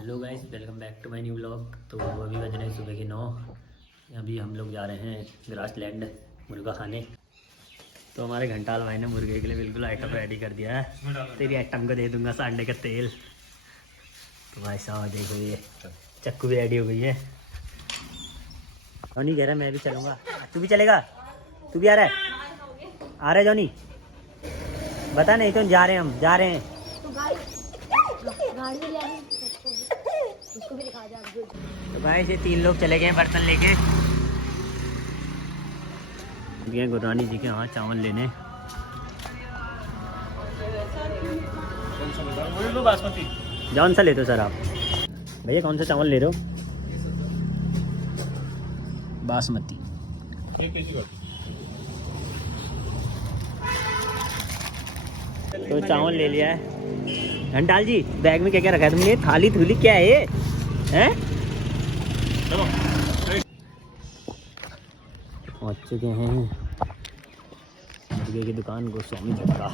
Hello guys, welcome back to my new vlog. तो अभी बज रहे हैं सुबह के 9। अभी हम लोग जा रहे हैं ग्रासलैंड मुर्गा खाने। तो हमारे घंटाल भाई ने मुर्गे के लिए बिल्कुल आइटम रेडी कर दिया है। तेरी आइटम को दे दूंगा सांडे का तेल। तो भाई साहब देखो, ये चक्कू भी रेडी हो गई है। जॉनी कह रहा है मैं भी चलूँगा। तू भी चलेगा? तू भी आ रहा है? आ रहा है जॉनी? बता नहीं तो जा रहे हैं, हम जा रहे हैं। तो भाई ये 3 लोग चले गए बर्तन लेके। गए गुरुरानी जी के यहाँ चावल लेने। जौन सा लेते हो सर आप? भैया कौन सा चावल ले रहे हो? बासमती। तो चावल ले लिया है। घंटाल जी बैग में क्या क्या रखा है तुमने? थाली थूली क्या है ये? हैं? पहुँच चुके हैं मुर्गे की दुकान गोस्वामी चक्का।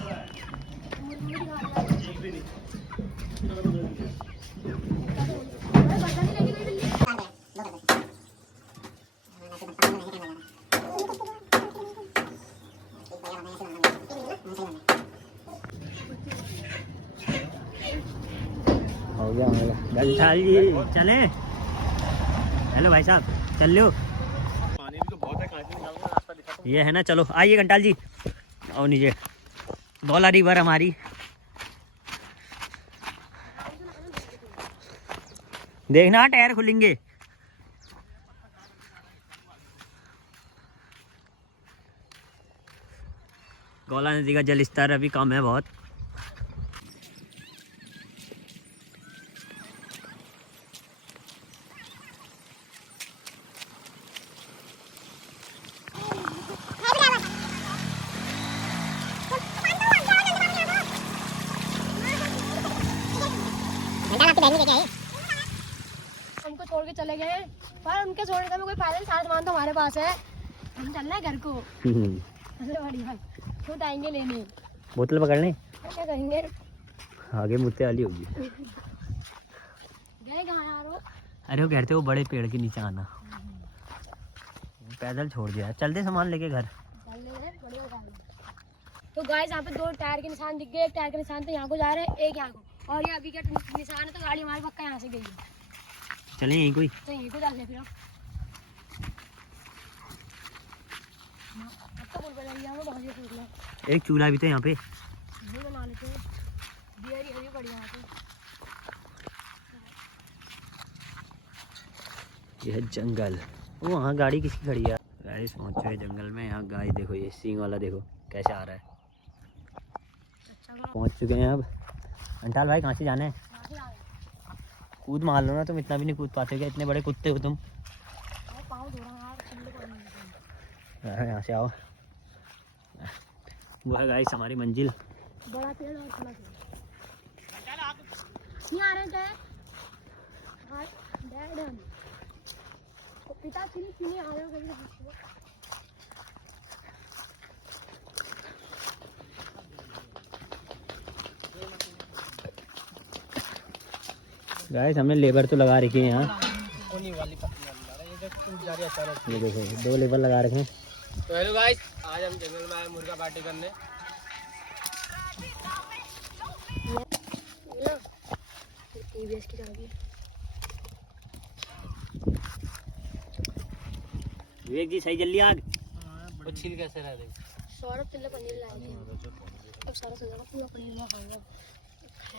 हो गया घंटाल जी चले। हेलो भाई साहब, चल लो। पानी भी तो बहुत है, रास्ता दिखा। ये है ना, चलो आइए घंटाल जी, आओ नीचे। गौला रिवर हमारी। देखना टायर खुलेंगे। गौला नदी का जल स्तर अभी कम है बहुत। हमको छोड़ के चले गए, पर उनके छोड़ने का कोई फायदा नहीं। सारा सामान तो हमारे पास है, हम चल रहे हैं घर को। बढ़िया, खुद आएंगे लेने। बोतल पकड़ने क्या करेंगे? आगे मुझसे वाली होगी। गए कहाँ यार वो? अरे वो कहते वो बड़े पेड़ के नीचे आना। पैदल छोड़ दिया। चलते सामान लेके घर। तो गाइस यहाँ पे 2 टायर के निशान दिख गए। एक टायर के निशान तो यहाँ को जा रहे हैं, एक यहाँ को। और ये अभी का निशान है, तो गाड़ी हमारी पक्का यहाँ से गई है। चलें यहीं कोई? तो यहीं को डाल दे फिर। एक चूल्हा भी तो यहाँ पे। बना लेते हैं, बियर ही पड़ी यहाँ पे। यह जंगल। वो वहाँ गाड़ी किसकी खड़ी है? गाइस पहुँच चुके जंगल में। यहाँ गाय देखो, ये सींग वाला देखो कैसे आ रहा है। पहुँच चुके हैं अब। अंटाल भाई कहाँ से जाना है? कूद मार लो ना, तुम इतना भी नहीं कूद पाते क्या? इतने बड़े कुत्ते हो तुम। यहाँ से आओ। वो है गाइस हमारी मंजिल। बड़ा पेड़ और थोड़ा नहीं आ रहे हैं। पिता नहीं आ रहे हो कभी। गाइस हमने लेबर तो लगा रखी है यहाँ। ये देखो 2 लेबर लगा रखे हैं। तो हेलो गाइस, आज हम जंगल में आए मुर्गा पार्टी करने। विवेक जी सही जल्दी आग। वो छील कैसे रह गई? सौरभ तिल्ले पनीर लाएंगे। अब सारा सजा पूरा पनीर में खाऊंगा।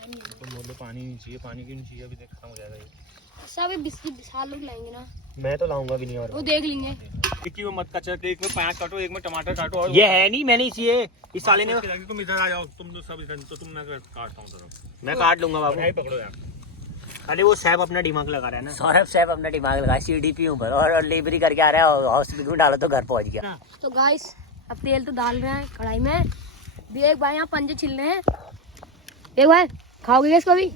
तो मोले पानी नहीं चाहिए, पानी क्यों नहीं चाहिए? अभी देख खत्म हो जाएगा ये। सब बिस्किट विशाल लोग लाएंगे ना। मैं तो लाऊंगा भी नहीं। और वो देख लेंगे। एक ही वो मत कचरा, एक में प्याज काटो, एक में टमाटर काटो। और ये है नहीं, मैंने चाहिए इस साले ने। तुम इधर आ जाओ, तुम तो सब इधर, तो तुम मैं काटता हूँ तरफ। मैं काट लूंगा बाबू। पकड़ो यार। अरे वो सैब अपना दिमाग लगा रहा है ना। सौरभ सैब अपना दिमाग लगा CDP ऊपर और लेबरी करके आ रहा है। हॉस्पिटल में डालो तो घर पहुंच गया। तो गाइस अब तेल तो डाल रहे हैं कढ़ाई में। एक भाई यहाँ पंजे छिल रहे हैं। एक भाई खाओगे क्या इसको अभी?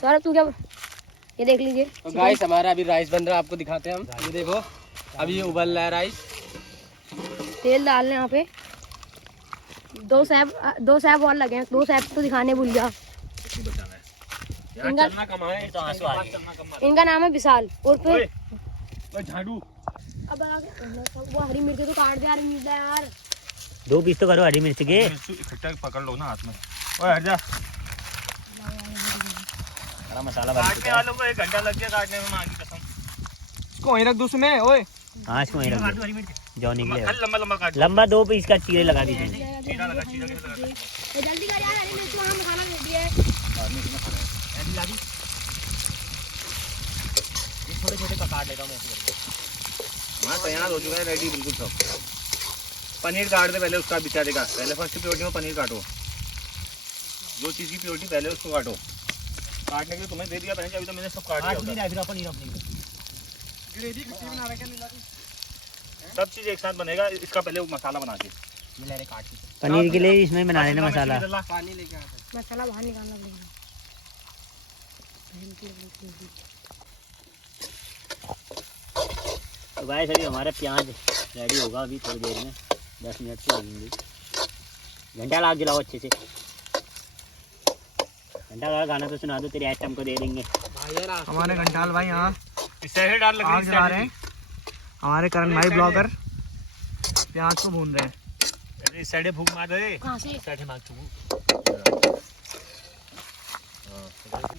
सौरभ तू क्या? ये देख लीजिए। तो गाइस हमारा अभी राइस बन रहा है, आपको दिखाते हैं हम। ये देखो अभी ये उबल रहा है राइस। तेल डाल रहे हैं यहाँ पे। 2 सैब और लगे हैं। 2 सैब तो दिखाने भूल गया। इनका चलना कम है, तो आंसू आ रहे हैं। चलना कम है। इनका नाम है विशाल उर्फ ओए झाड़ू। अब वो हरी मिर्च तो काट दे यार मिर्च यार। 2 पीस तो करो हरी मिर्च के। इकट्ठा पकड़ लो ना हाथ में। ओए हट जा। हरा मसाला बन काटने चुका है। वालों को 1 घंटा लग गया काटने में, मां की कसम। इसको वहीं रख दो उसमें। ओए हाँ इसको वहीं रख दो, हरी मिर्च जो निकले। खाली लंबा लंबा काट। लंबा 2 पीस का चीरे लगा दीजिए। सीधा लगा, सीधा कैसे लगा? जल्दी कर यार हरी मिर्च वहाँ मसाला रेडी है। ऐसी ला दी। ये छोटे छोटे का काट लेता हूँ मैं ऐसे करके। हाँ तैयार हो चुका है, रेडी बिल्कुल सब। पनीर काट दे पहले, उसका बिछा देगा। पहले फर्स्ट प्योरिटी में पनीर काटो, जो चीज़ की प्योरिटी पहले उसको काटो। काटने के लिए तुम्हें दे दिया बहन, अभी तो मैंने सब काट काट भी दिया। नहीं फिर पनीर अपनी। सब चीज़ एक साथ बनेगा, इसका पहले वो मसाला बना के। पनीर के लिए इसमें बना लेना मसाला। पानी लेके आता है। मसाला बाहर निकालना पड़ेगा। तो गाइस अभी हमारा प्याज रेडी होगा अभी थोड़ी देर में, 10 मिनट से लगेंगे। घंटा लाग जलाओ अच्छे से। घंटा लगा गाना तो सुना दो, तेरे आइटम को दे देंगे। हमारे घंटाल भाई यहाँ इससे डाल आग जला रहे हैं। हमारे करण भाई ब्लॉगर प्याज को भून रहे हैं। इस साइड भूख मार दे। कहाँ से? साइड मार तू।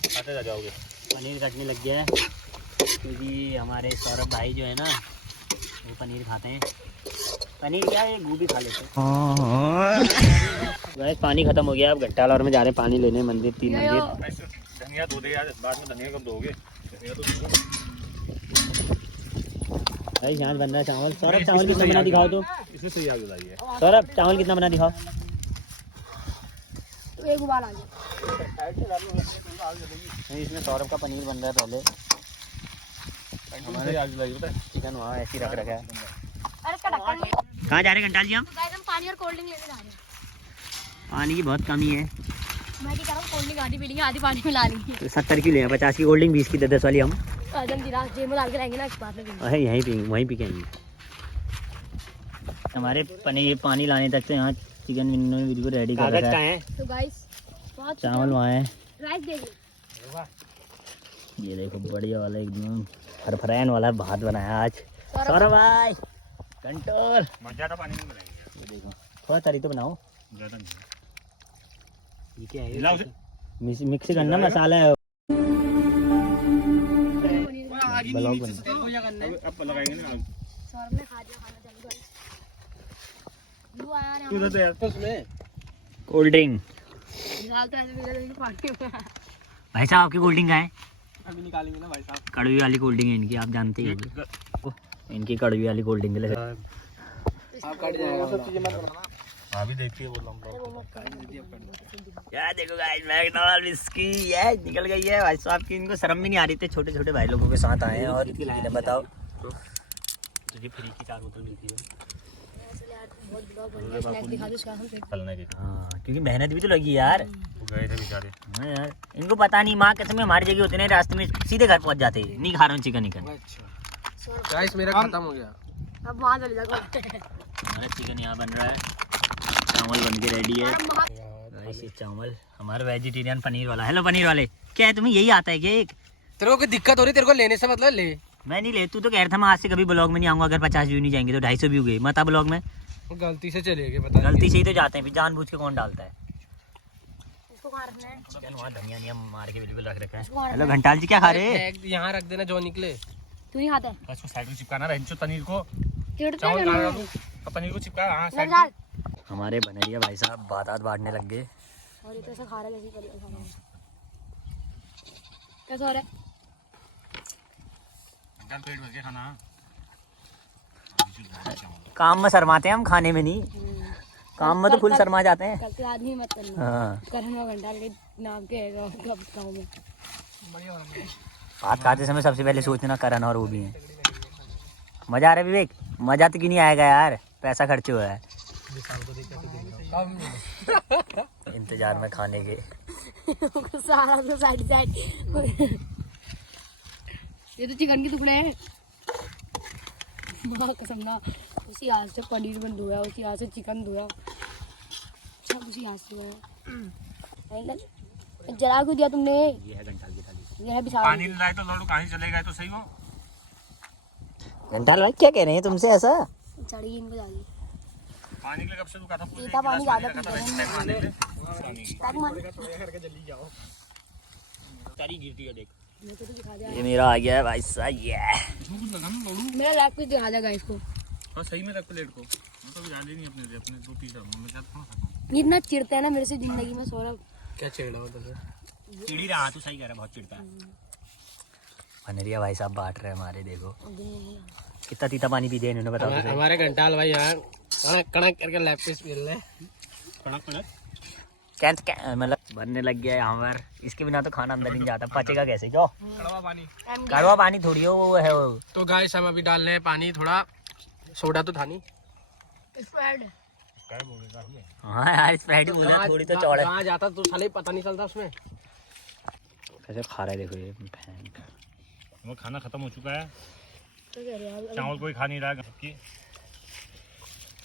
खाते जा जाओगे। पनीर कटने लग गया है क्योंकि हमारे सौरभ भाई जो है ना वो पनीर खाते हैं। पनीर क्या है, गोभी खा लेते हैं। गाइस पानी खत्म हो गया, अब घंटाल और में जा रहे हैं पानी लेने मंदिर 3 मंदिर। धनिया धो दे यार, बाद में धनिया कब दोगे? धनिया तो भाई यहाँ बन रहा है चावल। सौरभ चावल कितना बना दिखाओ तो। इसमें सही आग जलाई है। सौरभ चावल कितना बना दिखाओ। तो एक उबाल आ गया। नहीं इसमें सौरभ का पनीर बन रहा है पहले। हमारे आग जलाई होता है। चिकन वहाँ ऐसे ही रख रखा है। अरे इसका ढक्कन नहीं। कहाँ जा रहे हैं घंटाल जी हम? तो गाइस हम पानी और कोल्ड ड्रिंक लेने जा रहे हैं। पानी की बहुत कमी है। मैं क्या कह रहा हूँ, कोल्ड ड्रिंक आधी पी लेंगे, आधी पानी में ला लेंगे। तो 70 की ले 50 की कोल्ड ड्रिंक, 20 की 10 वाली हम आदम की रात जेब में डाल के लाएंगे ना, इस बात में भी। वहीं यहीं पी वहीं पी के आएंगे। हमारे पनीर पानी लाने तक तो यहाँ चिकन इन्होंने बिल्कुल रेडी कर रखा है। तो गाइस चावल वहाँ है। राइस दे दो। ये देखो बढ़िया वाला एकदम फरफरान वाला भात बनाया आज सौरभ भाई। कंट्रोल मजा तो पानी में बनाएंगे। ये देखो थोड़ा तरी तो बनाओ। ज्यादा नहीं। ये क्या हिलाओ है? उसे। मिक्स करना मसाला है। ब्लॉग बन अब लगाएंगे ना आग। सौरभ ने खा दिया खाना, चलो गाइस। लू आया यार तू यहाँ तो यार तो उसमें कोल्ड ड्रिंक। निकाल तो ऐसे मिला देंगे पानी में। भाई साहब आपकी कोल्ड ड्रिंक है? अभी निकालेंगे ना भाई साहब। कड़वी वाली कोल्ड ड्रिंक है इनकी, आप जानते ही होंगे। इनकी कड़वी वाली कोल्ड ड्रिंक है। आप काट जाएगा सब चीजें मत करना। अभी देखिए वो लंबा। यार देखो गाइस मैकडॉनल्ड विस्की ये निकल गई है भाई साहब की। इनको शर्म भी नहीं आ रही थी, छोटे छोटे भाई लोगों के साथ आए हैं। और इन्हें बताओ तुझे फ्री की 4 बोतल मिलती है। दिखा दो इसका हम फिर। चलने की हाँ क्योंकि मेहनत भी तो लगी यार। वो गए थे बेचारे। हाँ यार इनको पता नहीं, माँ कसम हमारी जगह होते नहीं रास्ते में सीधे घर पहुंच जाते। नहीं खा रहा हूँ चिकन निकन। गाइस मेरा खत्म हो गया। अब वहाँ चले जाओ। हमारा चिकन यहाँ बन रहा है, चावल बन के रेडी है। गाइस ये चावल हमारा वेजिटेरियन पनीर वाला। हेलो पनीर वाले, क्या है तुम्हें यही आता है क्या? एक तेरे को कोई दिक्कत हो रही, तेरे को लेने से मतलब ले। मैं नहीं ले, तू तो कह रहा था मैं आज से कभी ब्लॉग में नहीं आऊंगा अगर 50 व्यू नहीं जाएंगे तो 250 व्यू गए मत आ ब्लॉग में। गलती से चले गए बता। गलती से ही तो जाते हैं, फिर जानबूझ के कौन डालता है। इसको कहाँ रखना है? चिकन वहाँ धनिया निया मार के बिल्कुल रख रखा है। इसको कहाँ हेलो रखना है? घंटाल जी क्या खा रहे हैं? यहाँ रख देना जो निकले। तू नहीं खाता है? बस वो साइड में चिपकाना रहे पनीर को। चिड़ते चावल हैं खा ना। तू पनीर को चिपका। हाँ लग साइड जा। हमारे बनरिया भाई साहब बात बांटने लग गए। और ये तो ऐसा खा रहा है जैसे पनीर खा रहा है। कैसा हो रहा है? पेट भर के खाना। काम में शर्माते हैं हम, खाने में नहीं। काम में तो फुल शर्मा जाते हैं। कल से आदमी मत करना। हाँ करण घंटा के नाम के है गाँव में। भात खाते समय सबसे पहले सोचना करण और वो भी हैं। मजा आ रहा है विवेक? मजा तो क्यों नहीं आएगा यार, पैसा खर्च हुआ है। इंतजार में खाने के। सारा तो साइड साइड। ये तो चिकन के टुकड़े हैं। माँ कसम ना, उसी हाथ से पनीर में धोया, उसी हाथ से चिकन धोया, सब उसी हाथ से धोया। जला क्यों दिया तुमने? ये है घंटाल ये बिछा पानी नहीं लाए तो लौटू कहाँ से चले गए तो सही हो। घंटाल भाई क्या कह रहे हैं तुमसे ऐसा? चढ़ी इनको जागी पानी के लिए कब से तू कहा था पूरे पीता पानी ज्यादा पीते हैं तारी गिरती है देख। मैं तो दिखा दिया ये मेरा आ गया है भाई साहब। ये कुछ लगा ना लौटू। मेरा लैग पीस दिखा देगा इसको। और सही में रख प्लेट को मैं तो जान ही नहीं अपने लिए अपने 2 पीस मैं क्या थोड़ा खाता हूं। ये इतना चिढ़ता है ना मेरे से जिंदगी में सौरभ। क्या छेड़ा हो तुझे? चिड़ी रहा तू सही कह रहा बहुत चिड़ता है। पनरिया भाई साहब बांट रहे हैं हमारे देखो कितना तीता पानी पीते हैं इन्होंने बताओ। हमारे घंटाल भाई यहाँ कड़क कड़क करके लैप पीस पी रहे हैं। कड़क कड़क मतलब भरने लग गया है यहाँ पर। इसके बिना तो खाना अंदर नहीं जाता। पचेगा कैसे? क्यों? कड़वा पानी। कड़वा पानी थोड़ी हो वो है वो। तो गाइस हम अभी डाल रहे हैं पानी थोड़ा। सोडा तो था नहीं। हाँ यार स्प्राइट बोला थोड़ी तो चौड़ा कहाँ जाता तो साले पता नहीं चलता उसमें। कैसे खा रहा है देखो ये भैंक। वो खाना खत्म हो चुका है। चावल कोई खा नहीं रहा है सबकी।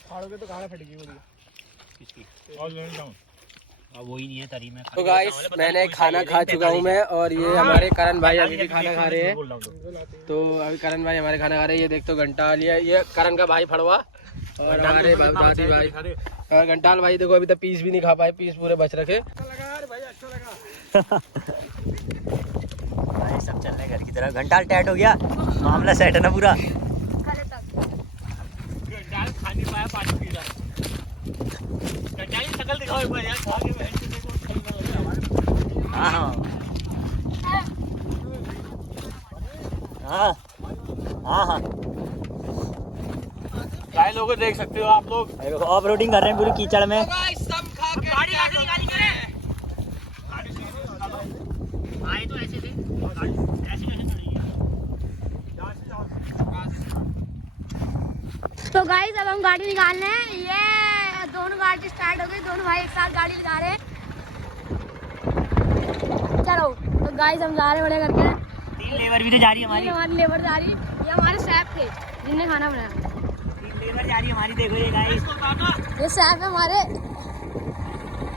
खाओगे तो कहाँ फटेगी वो? किसकी? और लेने जाऊँ अब वही नहीं है तरी में। तो गाइस मैंने खाना खा चुका हूँ मैं और ये हमारे करण भाई अभी भी खाना खा रहे हैं। तो अभी करण भाई हमारे खाना खा रहे हैं। ये देख तो घंटाल ये करण का भाई फड़वा और हमारे दादी भाई और घंटाल भाई देखो अभी तक पीस भी नहीं खा पाए। पीस पूरे बच रखे। भाई सब चल रहे घर की तरफ। घंटाल टैट हो गया मामला सेट है ना पूरा। खा नहीं पाया पानी पी रहा। शकल दिखाओ एक बार यार। हाँ हाँ हाँ हाँ गाय लोगों देख सकते हो आप लोग। ऑफ रोडिंग कर रहे हैं पूरी कीचड़ में। तो गाइस अब हम गाड़ी निकालने हैं। ये दोनों गाड़ी स्टार्ट हो गई। दोनों भाई एक साथ गाड़ी लगा रहे हैं। चलो तो गाइस हम जा रहे हैं बड़े करके। 3 लेबर भी तो जा रही है हमारी। हमारी लेबर जा रही। ये हमारे शेफ थे जिनने खाना बनाया। 3 लेबर जा रही है हमारी। देखो ये गाइस ये शेफ है हमारे।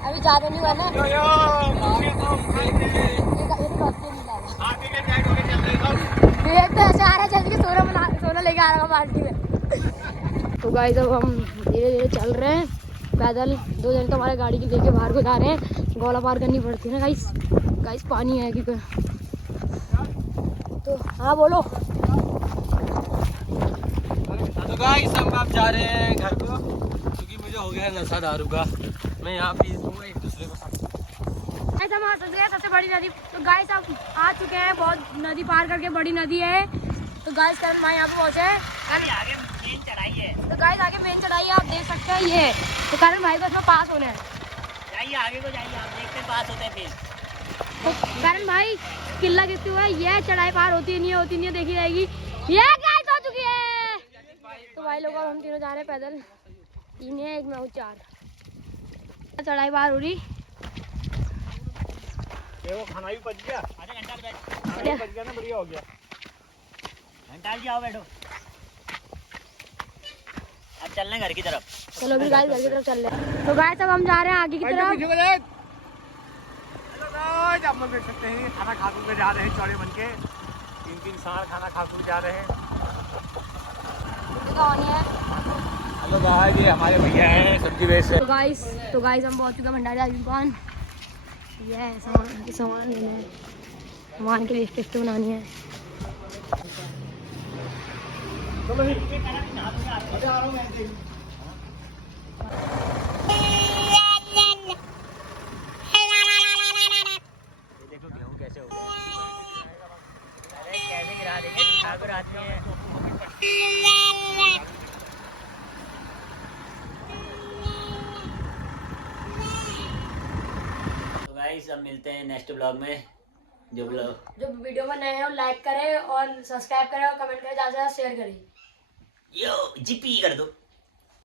अभी ज्यादा नहीं बना। ये तो ऐसे आ रहा है जैसे कि सोना लेके आ रहा है बाल्टी में। तो गाइस अब हम धीरे धीरे चल रहे हैं पैदल। 2 जन तो हमारे गाड़ी की लेके बाहर को जा रहे हैं। गोला पार करनी पड़ती है ना गाइस पानी है क्योंकि। तो हाँ बोलो। तो गाइस हम आप जा रहे हैं घर को क्योंकि मुझे हो गया नशा दारू का। मैं यहाँ पी दूंगा एक दूसरे को साथ। हम आ चुके हैं सबसे बड़ी नदी। तो गाइस अब आ चुके हैं बहुत नदी पार करके। बड़ी नदी है। तो गाइस करण भाई यहाँ पे पहुँचे हैं। आगे मेन चढ़ाई है। तो गाइस आगे मेन चढ़ाई आप देख सकते हैं ये। तो करण भाई को इसमें पास होना है। जाइए आगे को जाइए आप देखते हैं पास होते हैं फिर। तो करण भाई किला किसकी हुआ है? ये चढ़ाई पार होती नहीं है देखी जाएगी। ये गाइस हो चुकी है। तो भाई लोग अब हम तीनों जा रहे हैं पैदल। 3 है 1 मैं हूँ 4। चढ़ाई पार हो रही। वो खाना भी पच गया। आधा घंटा पच गया ना बढ़िया हो गया। घंटाल जी आओ बैठो। अब चलना घर की तरफ। चलो भी गाइस घर की तरफ चल रहे हैं। तो गाइस अब हम जा रहे हैं आगे की तरफ। हेलो गाइस आप लोग देख सकते हैं खाना खा के जा रहे हैं चौड़े बन के। 3 साल खाना खा के जा रहे हैं। हेलो गाइस ये हमारे भैया हैं सब्जी बेच से। तो गाइस हम पहुंच चुके हैं भंडारी की दुकान। ये है सामान लेना है। सामान की लिस्ट बनानी है। देखो गेहूं कैसे हो गया। अरे कैसे गिरा देंगे ठाकुर आदमी है। तो गाइस अब मिलते हैं नेक्स्ट ब्लॉग में। जो वीडियो में नए हैं लाइक करें और सब्सक्राइब करें और कमेंट करें, ज़्यादा से ज़्यादा शेयर करें। यो जीपी कर दो।